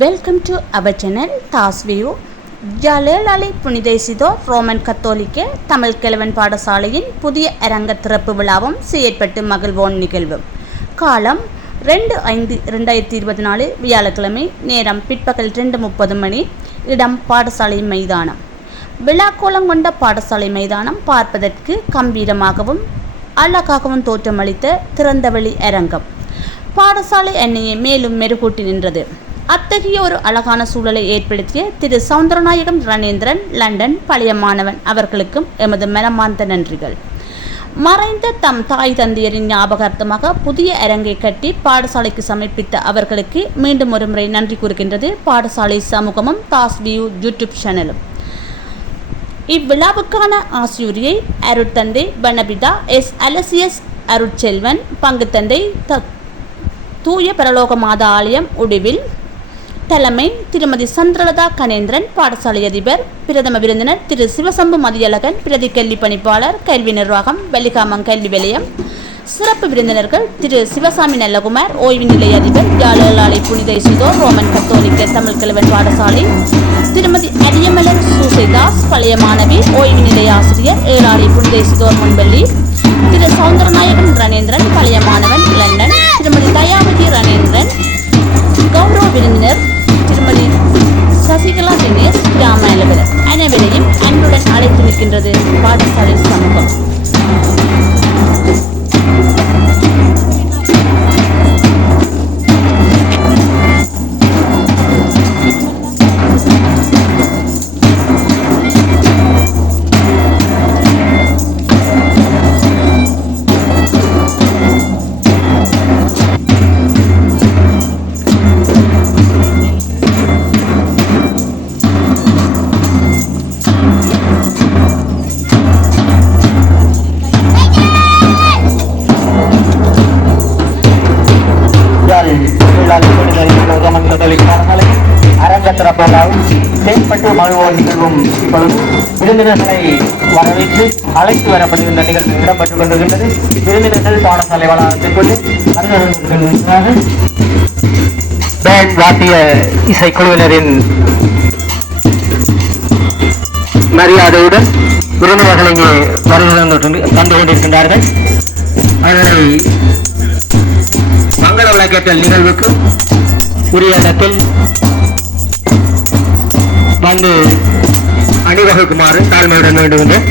Welcome to our channel Das view. ஜலேலாலி புனித Isidore Roman கத்தோலிக்க தமிழ் கிழவன் பாடசாலையின் புதிய அரங்க திறப்பு விழாவும் செயற்பட்டு மகிழ்வோன் நிகழ்வும். காலம் 2/5/2024 வியாழக்கிழமை. நேரம் பிற்பகல் 2:30 மணி. இடம் பாடசாலை மைதானம். விழாக்கோலம் கொண்ட பாடசாலை மைதானம் பார்ப்பதற்கு கம்பீரமாகவும் அழகாகவும் தோற்றமளித்த திறந்தவெளி அரங்கம் பாடசாலை அன்னையை மேலும் மெருகூட்டி நின்றது. அத்தகைய ஒரு அழகான சூழலை ஏற்படுத்திய திரு சவுந்தரநாயகம் ரணேந்திரன், லண்டன் பழைய மாணவன் அவர்களுக்கும் எமது மனமார்ந்த நன்றிகள். மறைந்த தம் தாய் தந்தையரின் ஞாபகார்த்தமாக புதிய அரங்கை கட்டி பாடசாலைக்கு சமர்ப்பித்த அவர்களுக்கு மீண்டும் ஒரு முறை நன்றி கூறுகின்றது பாடசாலை சமூகமும் தாஸ் வியூ யூடியூப் சேனலும். இவ்விழாவுக்கான ஆசியுரியை அருட்தந்தை வனபிதா எஸ். அலசியஸ் அருட்செல்வன், பங்கு தந்தை தூய பரலோக மாதா ஆலயம் உடுவில், தலைமை திருமதி சந்திரலதா கணேந்திரன், பாடசாலை அதிபர், பிரதம விருந்தினர் திரு சிவசம்பு மதியழகன், பிரதி கல்வி பணிப்பாளர், கல்வி நிர்வாகம், வெள்ளிகாமம் கல்வி நிலையம். சிறப்பு விருந்தினர்கள் திரு சிவசாமி நல்லகுமார், ஓய்வு நிலைய அதிபர், ஜலேலாலி புனித இசிதோர் ரோமன் கத்தோலிக்க தமிழ் கிழவன் பாடசாலை, திருமதி அரியமலர் சூசைதாஸ், பழைய மாணவி, ஓய்வு நிலைய ஆசிரியர், ஏழாளி புனித இசிதோர் முன்பள்ளி, திரு சவுந்தரநாயகன் ரணேந்திரன், பழைய மாணவன், லண்டன், திருமதி தயாவதி ரணேந்திரன், கௌரவ விருந்தினர் திருமதி சசிகலா தினேஷ், கிராம அலுவலர். அனைவரையும் அன்புடன் அழைத்து நிற்கின்றது பாடசாலை சமூகம். செயல்பட்டு மகிழ்வோர் நிகழ்வும் இப்பொழுது விருந்தினர்களை வரவேற்று அழைத்து வரப்படுகின்ற நிகழ்வு இடம்பெற்றுக் கொண்டிருக்கின்றது. விருந்தினர்கள் பாடசாலை வளாகத்திற்குள்ளே அறிஞர்கள் பேண்ட் வாத்திய இசைக்குழுவினரின் மரியாதையுடன் விருந்தினர்கள் இங்கே வருகை தந்து கொண்டிருக்கின்றார்கள். அதனை மங்கள விளக்கேற்றல் நிகழ்வுக்கு உரிய இடத்தில் வந்து அணிவகுக்குமாறு தாழ்மையுடன் வேண்டுகின்றேன்.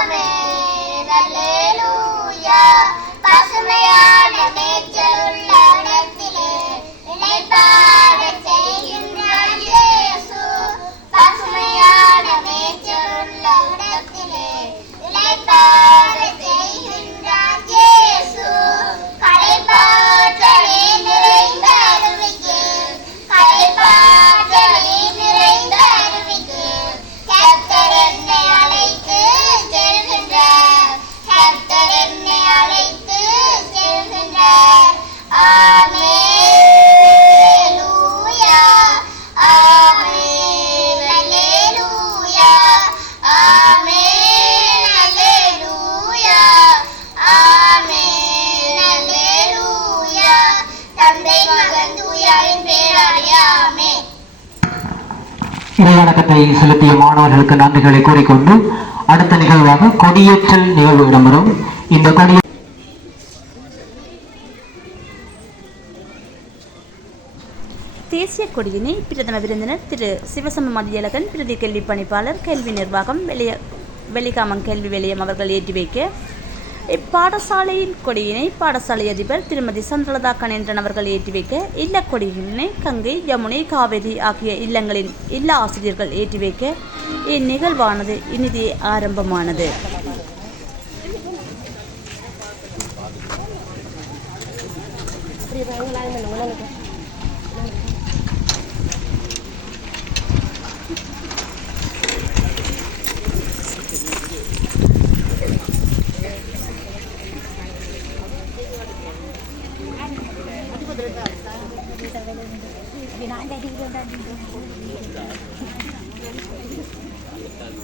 Amen. இறைவணக்கத்தை செலுத்திய மாணவர்களுக்கு நன்றிகளை கூறிக்கொண்டு அடுத்த நிகழ்வாக கொடியேற்றல் நிகழ்வு இடம்பெறும். இந்த தேசிய கொடியினை பிரதம விருந்தினர் திரு சிவசம மதியழகன், பிரதி கல்வி பணிப்பாளர், கல்வி நிர்வாகம், வெளிகாமம் கல்வி நிலையம் அவர்கள் ஏற்றி வைக்க, இப்பாடசாலையின் கொடியினை பாடசாலை அதிபர் திருமதி சந்திரலதா கணேந்திரன் அவர்கள் ஏற்றி வைக்க, இல்ல கொடியினை கங்கை, யமுனை, காவேரி ஆகிய இல்லங்களின் இல்ல ஆசிரியர்கள் ஏற்றி வைக்க இந்நிகழ்வானது இனிதே ஆரம்பமானது.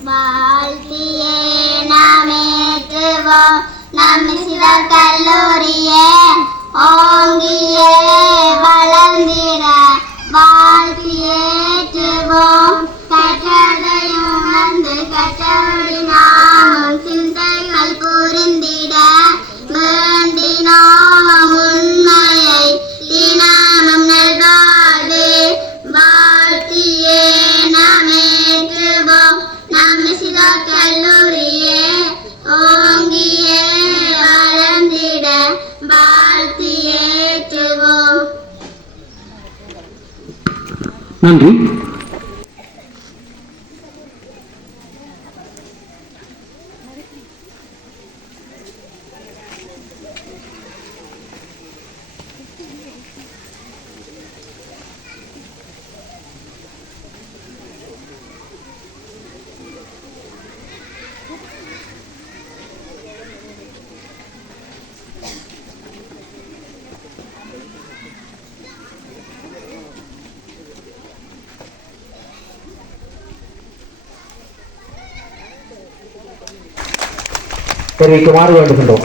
வாழ்த்தியே நாமேற்றுவோம் நம் சிவர் கல்லூரியே ஓங்கியே வளர்ந்திட வாழ்த்தியேற்றுவோம். கற்றதையும் வந்து கற்றபடி நாமும் சிந்தைகள் புரிந்திட வேண்டினோம் உண்மையை தினமும் நல்வாழ்வே வாழ்த்தியே நாமேற்றுவோம் நம் சிவர் கல்லூரியே ஓங்கியே வளர்ந்திட வாழ்த்தியேற்றுவோம். நன்றி. தெரிவிக்குமாறு வேண்டுகின்றோம்.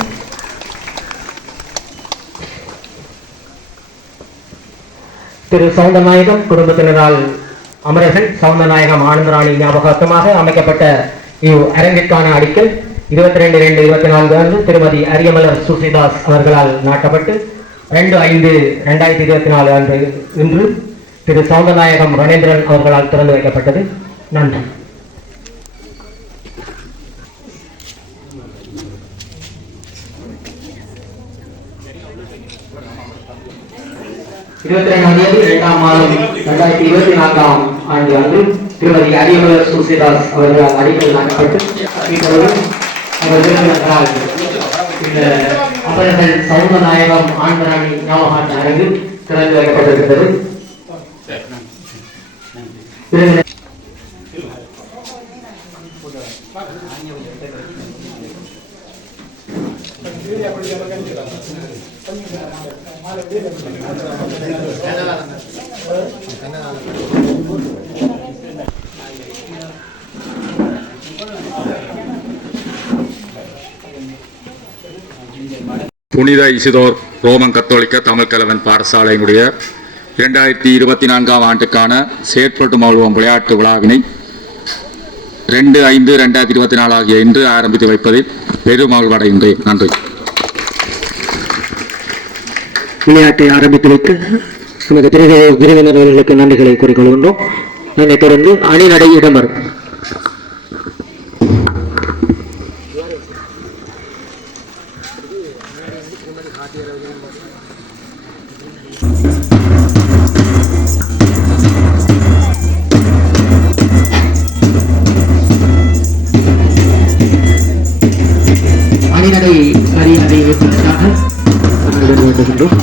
திரு சவுந்தரநாயகம் குடும்பத்தினரால் அமரர்கள் சவுந்தரநாயகம் ஆனந்தராணி ஞாபகார்த்தமாக அமைக்கப்பட்ட இவ் அரங்கிற்கான அடிக்கல் 22/2/24 அன்று திருமதி அரியமலர் சுசிதாஸ் அவர்களால் நாட்டப்பட்டு 2/5/2024 அன்று இன்று திரு சவுந்தரநாயகம் ரணேந்திரன் அவர்களால் திறந்து வைக்கப்பட்டது. நன்றி. 22/2/2024 ஆண்டு அன்று திருமதி அரியமலர் சுசிதாஸ் அவர்களால் அடிக்கல் நாட்டப்பட்டு இந்த அமரர்கள் சவுந்தரநாயகம் ஆனந்தராணி ஞாபகார்த்த அரங்கு திறந்து வைக்கப்பட்டிருக்கிறது. புனித இசிதோர் ரோமன் கத்தோலிக்க தமிழ் கலவன் பாடசாலையினுடைய 2024 ஆண்டுக்கான செயற்பட்டு மகிழ்வோம் விளையாட்டு விழாவினை 2/5/2024 ஆகிய இன்று ஆரம்பித்து வைப்பதில் பெருமகிழ்வடைகின்றேன். நன்றி. விளையாட்டை ஆரம்பித்து வைத்து நமது விருந்தினர்களுக்கு நன்றிகளை கூறிக்கொள்கின்றோம். அதனைத் தொடர்ந்து அணிநடை இடம்பெறும். அணிநடை அரியணை வைப்பதற்காக வேண்டுகின்றோம்.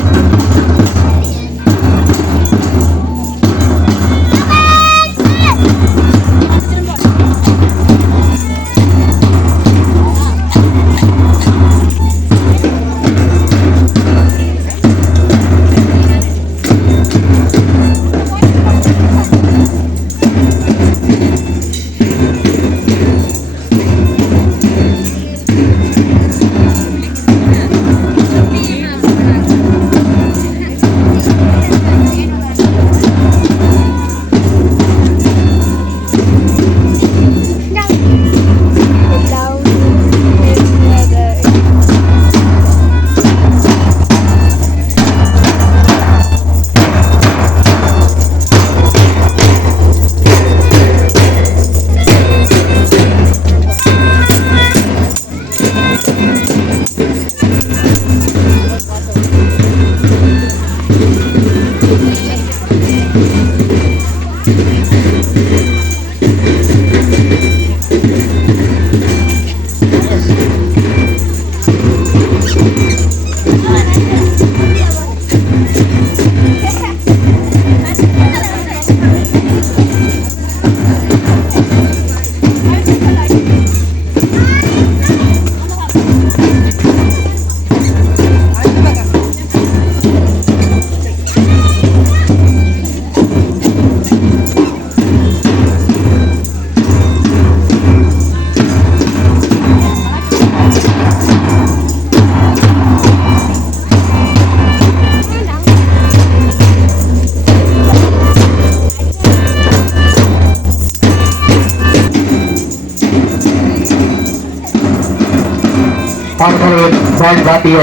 பாடி பாத்திய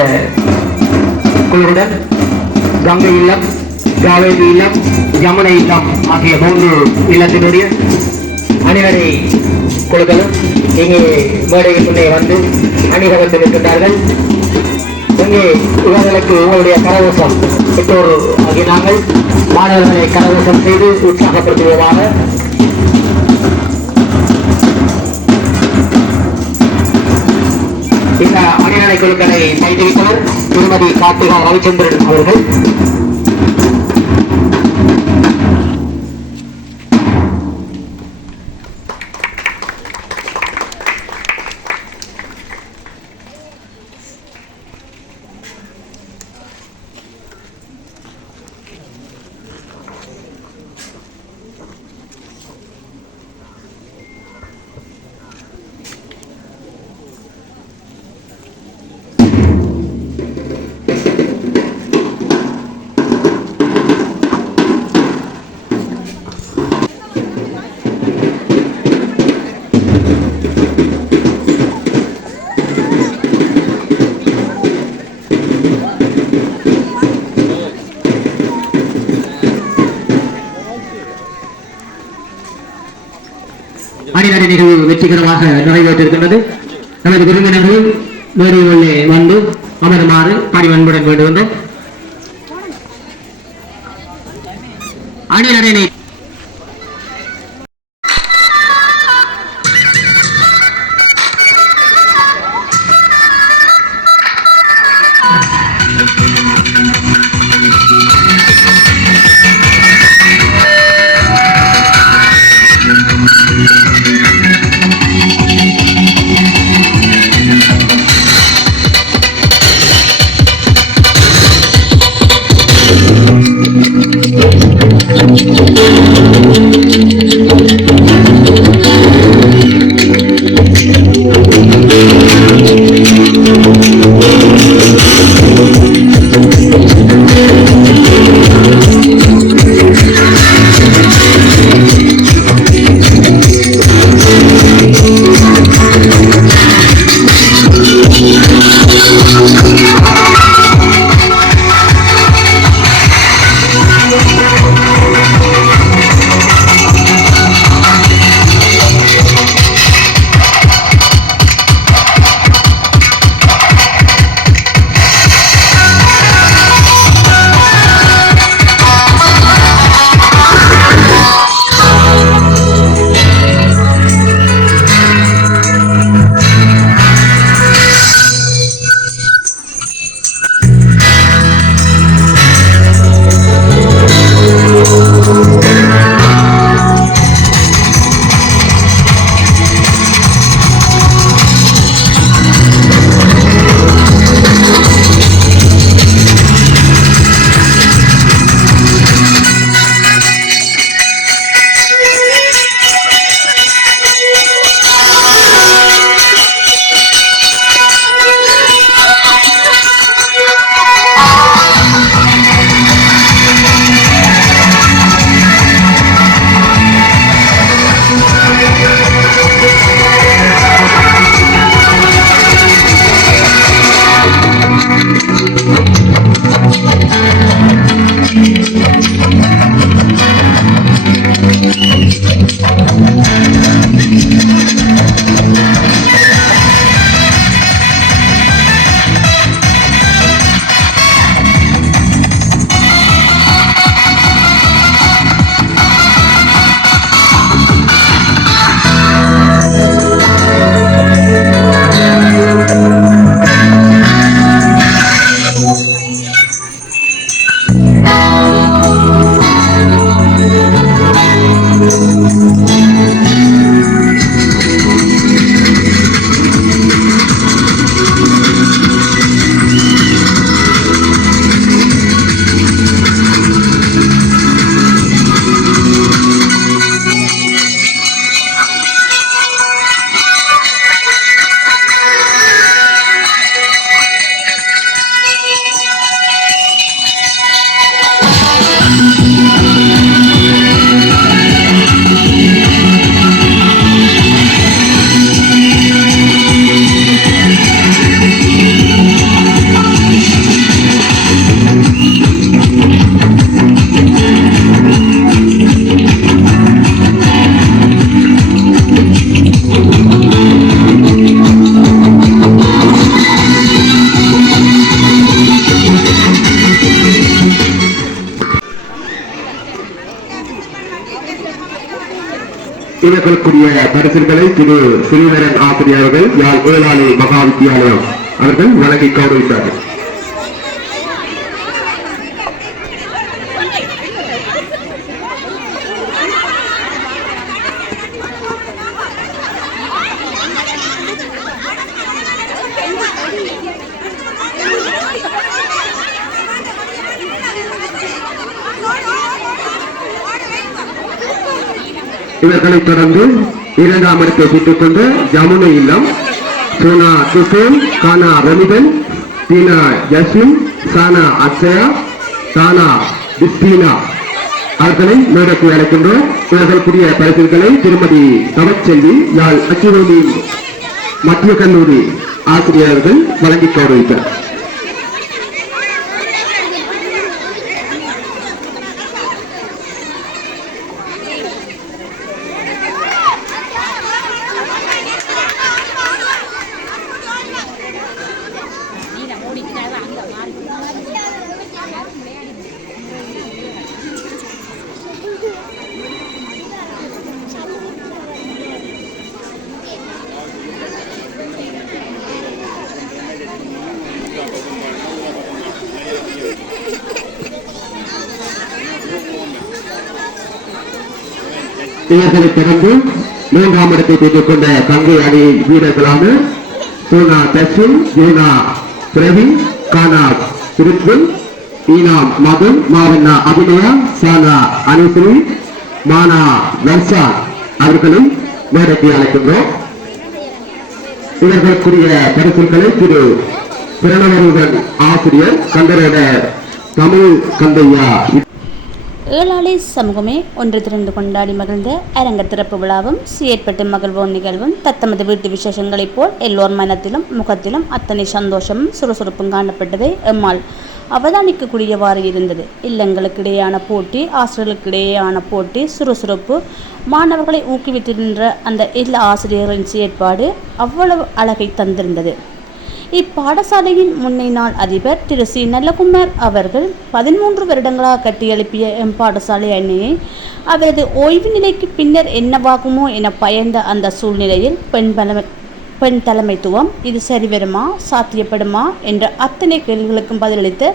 குழுவுடன் கங்கை இல்லம், காவேரி இல்லம், யமுனை இல்லம் ஆகிய 3 இல்லத்தினுடைய அணிவடை குழுக்களும் இங்கே மேடையின் முன்னே வந்து அணிவகுத்து நிற்கின்றார்கள். இங்கே இவர்களுக்கு உங்களுடைய கரகோஷம் பெற்றோர் ஆகிய நாங்கள் மாணவர்களை கரகோஷம் செய்து உற்சாகப்படுத்துவதாக இந்த அணிவடை குழுக்களை பயிற்றுவித்தவர் திருமதி கார்த்திகா ரவிச்சந்திரன் அவர்கள். அணிநடை நிகழ்வு வெற்றிகரமாக நிறைவேற்றிருக்கின்றது. நமது விருந்தினர்கள் மேடையுள்ளே வந்து அமருமாறு பணிவன்புடன் வேண்டுகின்றோம். அணிநடை இவர்களுக்குரிய பரிசுகளை திரு ஸ்ரீதரன் ஆசிரியர்கள் யாழ் ஏழாலை மகா வித்தியாலயம் அவர்கள் வழங்கி கௌரவித்தார்கள். இவர்களைத் தொடர்ந்து இரண்டாம் இடத்தை பெற்றுக் கொண்ட ஜமுனை இல்லம் சோனா துசேன், கானா ரமிதன், தீனா ஜஸ்மின், சானா அக்ஷயா, சானா பிஸ்தீனா அவர்களை மேடக்கு அழைக்கின்றோம். இவர்களுக்குரிய பரிசுகளை திருமதி தவச்செல்வி யாழ் அச்சுரோடி மத்திய கல்லூரி ஆசிரியர்கள் வழங்கி கௌரவித்தார். இவர்களைத் தொடர்ந்து மூன்றாம் இடத்தை பெற்றுக் கொண்ட தங்கை அணி வீரர்களான சோனா தஸ்வின், யூனா பிரவீன், கானா திருத்வன், ஈனாம் மகன், மாவண்ணா அபிநயா, சானா அனுஸ்ரீ, மானா வர்ஷா அவர்களும் மேடைக்கு அழைக்கின்றோம். இவர்களுக்குரிய பரிசுகளை திரு பிரணவருடன் ஆசிரியர் கந்தரோட தமிழ் கந்தையா ஏழாலை சமூகமே ஒன்று திரண்டு கொண்டாடி மகிழ்ந்த அரங்க திறப்பு விழாவும் செயற்பட்டு மகிழ்வோம் நிகழ்வும் தத்தமது வீட்டு விசேஷங்களைப் போல் எல்லோர் மனத்திலும் முகத்திலும் அத்தனை சந்தோஷமும் சுறுசுறுப்பும் காணப்பட்டதை எம்மால் அவதானிக்கக்கூடியவாறு இருந்தது. இல்லங்களுக்கிடையேயான போட்டி, ஆசிரியர்களுக்கிடையேயான போட்டி, சுறுசுறுப்பு, மாணவர்களை ஊக்குவித்திருந்த அந்த எல்லா ஆசிரியர்களின் செயற்பாடு அவ்வளவு அழகை தந்திருந்தது. இப்பாடசாலையின் முன்னை நாள் அதிபர் திரு சி நல்லகுமார் அவர்கள் 13 வருடங்களாக கட்டியெழுப்பிய பாடசாலை அணியை அவரது ஓய்வு நிலைக்கு பின்னர் என்னவாகுமோ என பயந்த அந்த சூழ்நிலையில் பெண் தலைமைத்துவம் இது சரிவருமா, சாத்தியப்படுமா என்ற அத்தனை கேள்விகளுக்கும் பதிலளித்து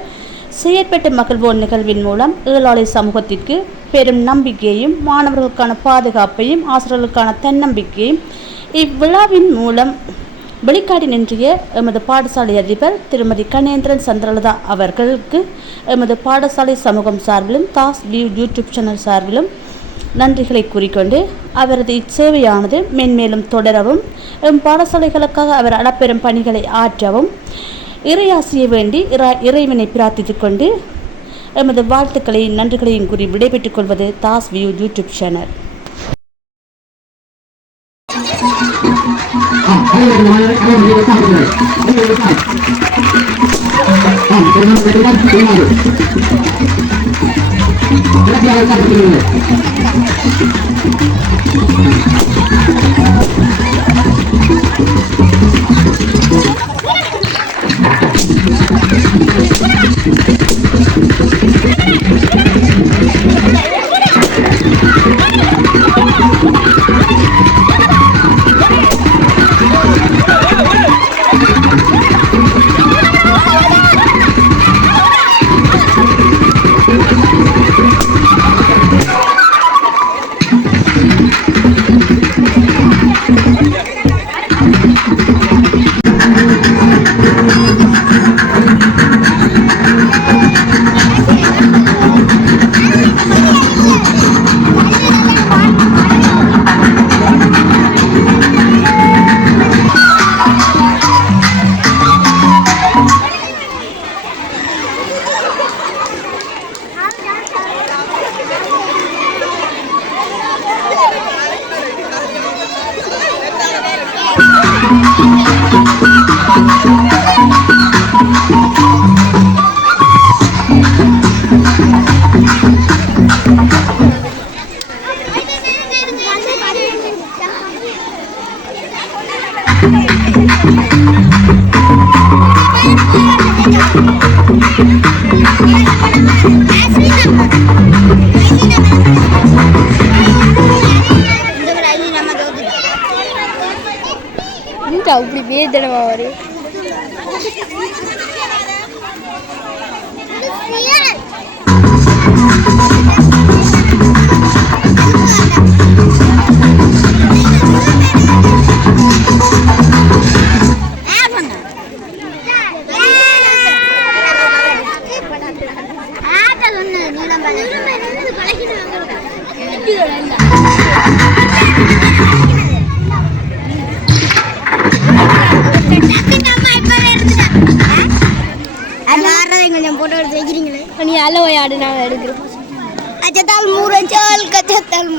செயற்பட்ட மகிழ்வோர் நிகழ்வின் மூலம் ஏழாலை சமூகத்திற்கு பெரும் நம்பிக்கையையும் மாணவர்களுக்கான பாதுகாப்பையும் ஆசிரியர்களுக்கான தன்னம்பிக்கையும் இவ்விழாவின் மூலம் வெளிக்காடி நின்றிய எமது பாடசாலை அதிபர் திருமதி கணேந்திரன் சந்திரலதா அவர்களுக்கு எமது பாடசாலை சமூகம் சார்பிலும் தாஸ் வியூ யூடியூப் சேனல் சார்பிலும் நன்றிகளை கூறிக்கொண்டு அவரது இச்சேவையானது மென்மேலும் தொடரவும் எம் பாடசாலைகளுக்காக அவர் அளப்பெரும் பணிகளை ஆற்றவும் இறையாசிய வேண்டி இறைவனை பிரார்த்தித்துக் கொண்டு எமது வாழ்த்துக்களையும் நன்றிகளையும் கூறி விடைபெற்றுக் கொள்வது தாஸ் வியூ யூடியூப் சேனல். அப்படி பேதனமா வரும். கொஞ்சம் போட்டோ எடுத்து வைக்கிறீங்களே. நீ அளவை ஆடு நான் எடுக்கிறேன். அச்சத்தால் மூரச்சால் கச்சத்தால்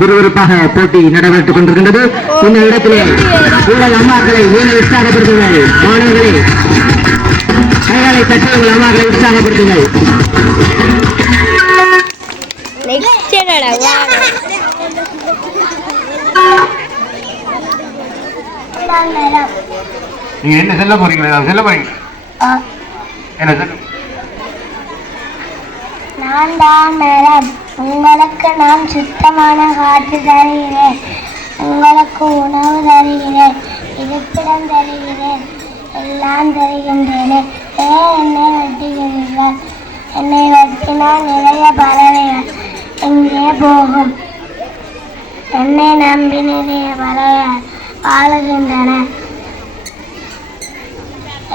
விறுவிறுப்பாக போட்டி நடைபெற்றுக் கொண்டிருக்கின்றது. இந்த இடத்திலே உங்கள் அம்மாக்களை மீண்டும் உற்சாகப்படுத்துங்கள். மாணவர்களே கைகளை தட்டி உங்கள் அம்மாக்களை உற்சாகப்படுத்துங்கள். நீங்க என்ன சொல்ல போறீங்களா? சொல்ல போறீங்க என்ன சொல்ல? நான் தான் மேடம். உங்களுக்கு நான் சுத்தமான காற்று தருகிறேன், உங்களுக்கு உணவு தருகிறேன், இருப்பிடம் தருகிறேன், எல்லாம் தருகின்றேன். ஏன் என்னை வெட்டுகிறீர்கள்? என்னை வெட்டினால் நிறைய பறவைகள் எங்கே போகும்? என்னை நம்பி நிறைய பறவைகள் வாழுகின்றன.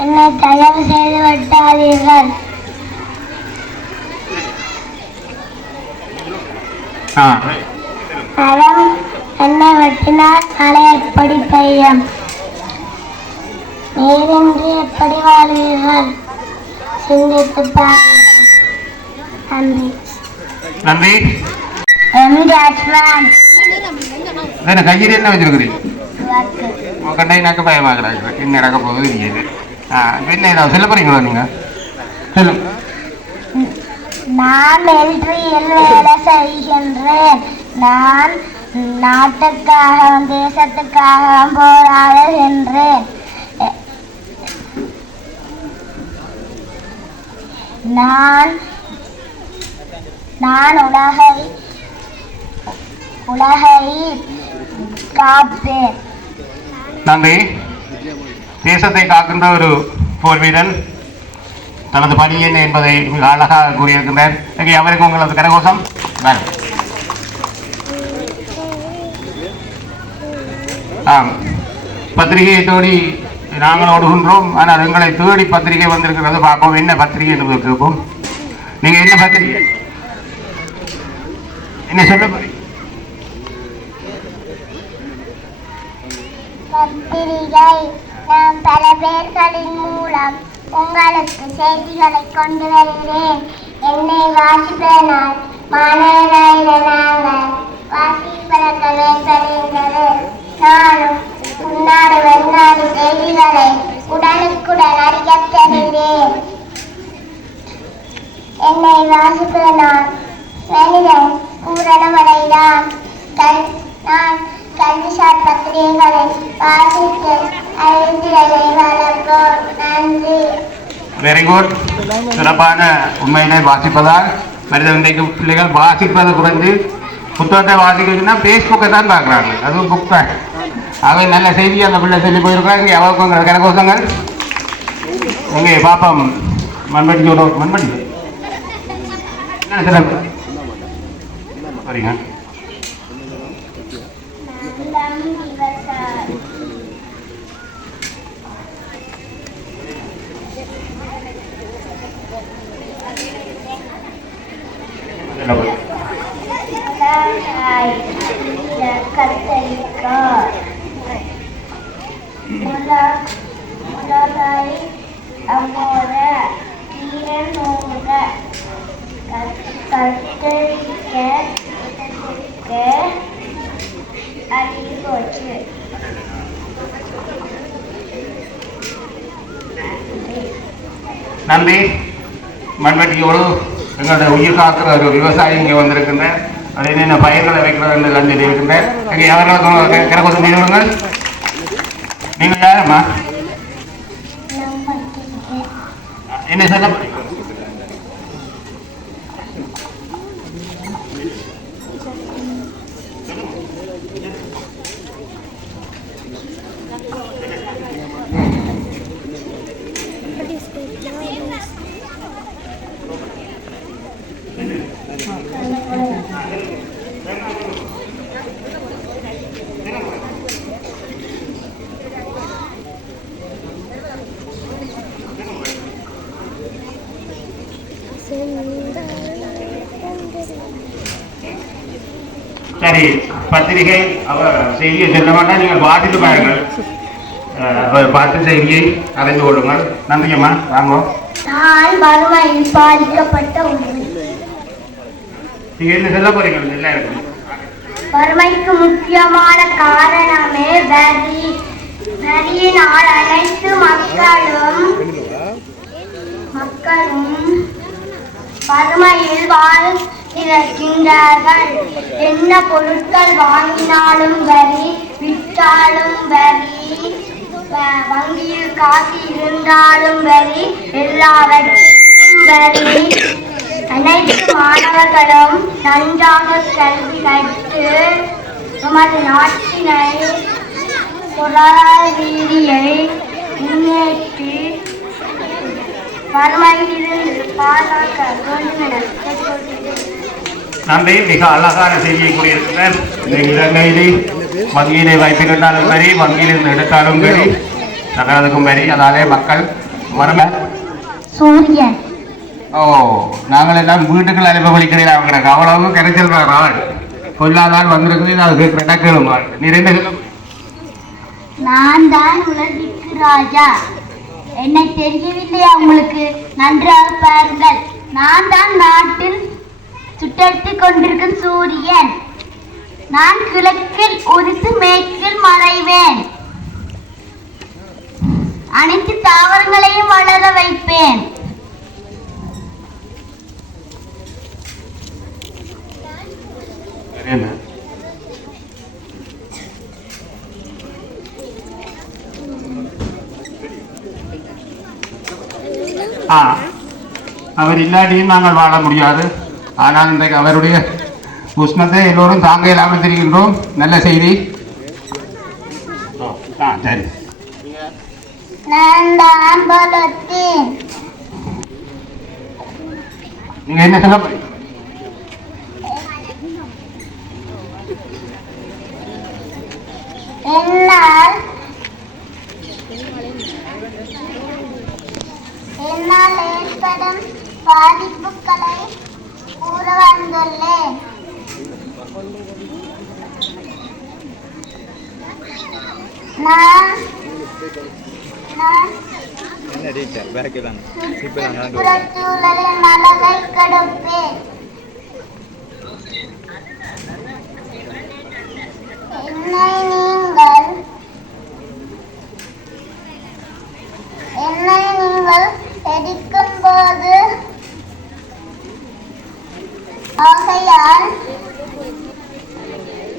என்னை தயவு செய்து வெட்டாதீர்கள். மரம் என்னை வெட்டினால் மழை எப்படி பெய்யும்? நீரின்றி எப்படி வாழ்வீர்கள்? சிந்தித்து பாருங்கள். நன்றி. நன்றி. கையில் என்ன வச்சிருக்கிறீங்க? கண்டை எனக்கு பயமாக என்ன நடக்க போகுது தெரியுது. என்ன ஏதாவது சொல்ல போறீங்களா நீங்க? சொல்லுங்க. நான் மிலிட்டரியில் வேலை செய்கின்றேன். நான் நாட்டுக்காகவும் தேசத்துக்காகவும் போராடுகின்றேன். நான் உலகை காப்பேன். நன்றி. தேசத்தை காக்கின்ற ஒரு போர் வீரன் தனது பணி என்ன என்பதை மிக அழகாக கூறியிருக்கின்றார். அவருக்கு உங்களது கரகோஷம். ஆம், பத்திரிகையை தேடி நாங்கள் ஓடுகின்றோம். ஆனால் எங்களை தேடி பத்திரிகை வந்திருக்கிறது. பார்ப்போம் என்ன பத்திரிகை என்று கேட்போம். நீங்க என்ன பத்திரிகை, என்ன சொல்ல போறீங்க? பத்திரிகை நான் பல பேர்களின் மூலம் உங்களுக்கு செய்திகளை கொண்டு வருகிறேன். என்னை வாசிப்பதனால் மாணவராயிர நாங்கள் வாசிப்பழக்க வேண்டது. நானும் உன்னாடு வெளிநாடு செய்திகளை உடனுக்குடன் அறியத் தருகிறேன். என்னை வாசிப்பதனால் மனிதன் பூரணமடைகிறான். நான் கல்விசார் பத்திரிகைகளை வாசித்து அறிந்திரலை வளர்ப்போம். நன்றி. Very good. சிறப்பான உண்மையினை வாசிப்பதால் மனித இன்றைக்கு பிள்ளைகள் வாசிப்பது குறைந்து புத்தகத்தை வாசிக்கிறதுனா ஃபேஸ்புக்கை தான் பார்க்குறாங்க. அதுவும் புக் தான். அவை நல்ல செய்தி அந்த பிள்ளை சொல்லி போயிருக்காங்க. இங்கே அவருக்கு கணக்கோசங்கள் எங்கே பாப்பம் மண்பட்டி மண்பட்டி என்ன சிறப்பு சரிங்க. கத்தரிக்காய் மிளகாய் அமோர ஈரநூற கத்தரிக்காய் அள்ளி போச்சு. நன்றி. மண்வெட்டியோடு எங்களுடைய உயிர் காக்கிற ஒரு விவசாயி இங்கே வந்திருக்கின்ற அது என்னென்ன பயிர்களை வைக்கிறது எல்லாம் சொல்லியிருக்கின்றேன். இங்கே எவர்களுக்கு கிடக்கு மீனவர்கள் நீங்கள் யாரும்மா என்ன சொல்ல சரி, பத்திரிகை அவர் செய்தியை சொல்ல மாட்டா நீங்கள் வாசித்து பாருங்கள். அவர் பார்த்து செய்தியை அறிந்து கொள்ளுங்கள். நன்றியம்மா. வாங்க. நான் வறுமையில் பாதிக்கப்பட்ட உண்மை. நீங்க என்ன சொல்ல போறீங்க? எல்லாருக்கும் வறுமைக்கு முக்கியமான காரணமே வரி. வரியினால் அனைத்து மக்களும் வறுமையில் வாழ்கின்றார்கள். என்ன பொருட்கள் வாங்கினாலும் வரி, விற்றாலும் வரி, வங்கியில் காசு இருந்தாலும் வரி, எல்லாவற்றும் வரி. அனைத்து மாணவர்களும் நன்றாக கல்வி கற்று நமது நாட்டினை பொருளாதார ரீதியை முன்னேற்றி வறுமையிலிருந்து பாதுகாக்க வேண்டும் என கேட்டுக்கொள்கிறேன். நன்றி. மிக அழகான செய்தியை கூறியிருக்கிறேன். இந்த இலங்கையிலே வங்கியிலே வைப்பிருந்தாலும் சரி, வங்கியிலிருந்து எடுத்தாலும் சரி, நகரத்துக்கும் சரி, அதாலே மக்கள் வறுமை. சூரியன். ஓ, நாங்கள் எல்லாம் வீட்டுக்குள்ள அனுப்பவழிக்கிறேன். அவங்க அவ்வளவு கரைச்சல் ஆள் கொல்லாதால் வந்திருக்குது. அது கேட்கிறேன் கேளுங்க. நீ ரெண்டு நான் தான் உலகிற்கு ராஜா. என்னை தெரியவில்லையா உங்களுக்கு? நன்றாக பாருங்கள். நான் தான் நாட்டில் சுட்டெடுத்துக் கொண்டிருக்கும் சூரியன். நான் கிழக்கில் உதித்து மேற்கில் மறைவேன். அனைத்து தாவரங்களையும் வளர வைப்பேன். அவர் இல்லாட்டியும் நாங்கள் வாழ முடியாது. ஆனால் இன்றைக்கு அவருடைய உஷ்ணத்தை எல்லோரும் தாங்க இல்லாமல் தெரிகின்றோம். நல்ல செய்தி. சரி, நீங்க என்ன சொல்ல போறீங்க? எல்லா என்னால் ஏற்படும் பாதிப்புகளை கூற வந்துள்ளேன். நான் சுற்றுச்சூழலின் நலனை கெடுப்பேன். என்னை நீங்கள் எரிக்கும் போது ஆகையால்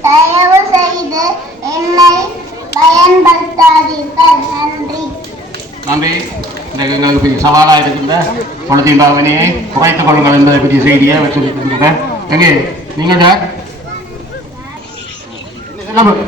தயவு செய்து என்னை பயன்படுத்தாதீர்கள். நன்றி. நன்றி. இன்றைக்கு எங்களுக்கு சவாலாக இருக்கின்ற குளத்தின் பாவனையை குறைத்துக் கொள்ளுங்கள் என்பதை பற்றிய செய்தியை வச்சிருக்கின்றனர். எங்கே நீங்கள் சார் நன்றி.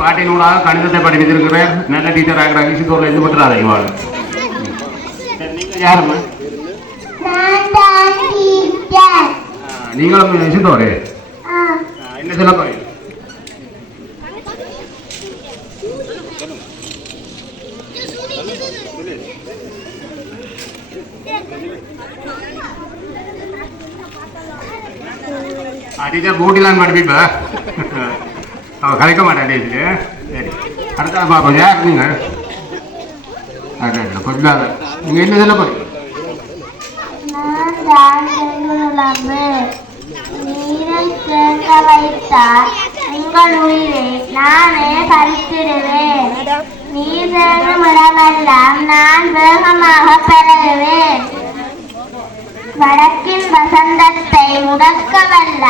பாட்டினூடாக கணிதத்தை படித்திருக்கிறேன். நல்ல டீச்சர் ஆகிறாங்க. இசித்தூரில் இருந்து பெற்றாத இவாள். நீங்கள் யாருமா? நீங்களும் இசித்தோரு என்ன சொல்ல போறீங்க? டீச்சர் போட்டிலாம் படிப்பீப்பா? அவள் கலைக்க மாட்டான் டீச்சரு. சரி, அடுத்த பார்ப்போம். யார் நீங்கள்? கொஞ்சம் நீங்கள் என்ன சொல்ல போறீங்க? நீரை சேர்க்க வைத்தால் உங்கள் உயிரை நானே பறித்திடுவேன். நீர் சேர்க்கும் இடமெல்லாம் நான் வேகமாக பெறுவேன். வடக்கின் வசந்தத்தை முடக்க வல்ல